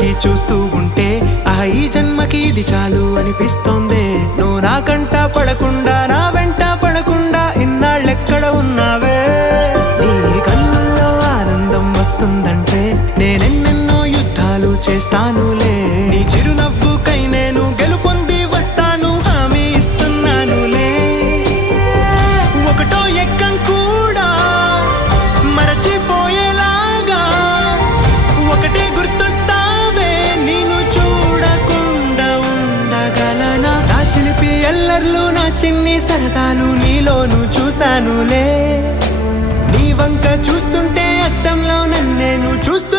పెట్టి చూస్తూ ఉంటే ఈ జన్మకి ఇది చాలు అనిపిస్తోంది. నువ్వు నా కంట పడకుండా నా వెంట పడకుండా ఇన్నాళ్ళెక్కడ ఉన్నావే? నీ కళ్ళల్లో ఆనందం వస్తుందంటే నేనెన్నెన్నో యుద్ధాలు చేస్తానులే. నీ చిరునవ్వుకై నేను గెలుపొంది వస్తాను, హామీ ఇస్తున్నానులే. ఒకటో ఎక్కం కూడా మరచిపోయేలాగా ఒకటే గుర్తొస్తావే, నేను చూడకుండా ఉండగలనా? నా చిలిపి ఎల్లర్లు నా చిన్ని సరదాలు నీలోను చూశానులే. నీ వంక చూస్తుంటే అద్దంలో నన్నేను చూస్తూ